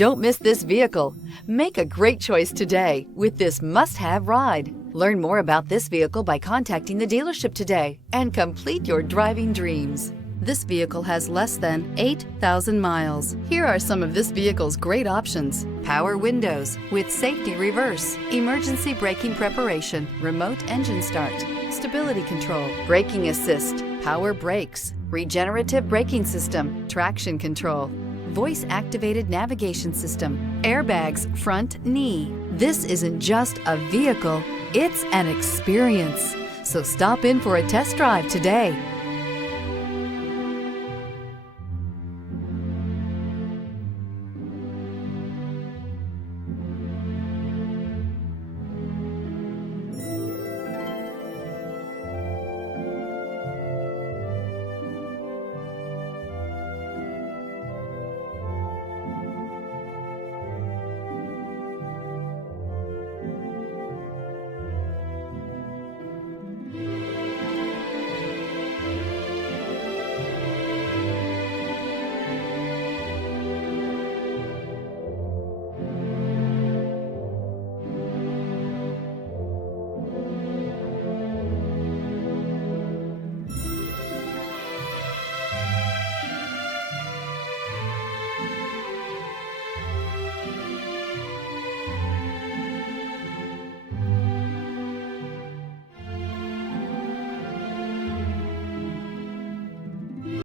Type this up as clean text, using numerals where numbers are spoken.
Don't miss this vehicle. Make a great choice today with this must-have ride. Learn more about this vehicle by contacting the dealership today and complete your driving dreams. This vehicle has less than 8,000 miles. Here are some of this vehicle's great options: power windows with safety reverse, emergency braking preparation, remote engine start, stability control, braking assist, power brakes, regenerative braking system, traction control, voice-activated navigation system, airbags front knee. This isn't just a vehicle, it's an experience. So stop in for a test drive today.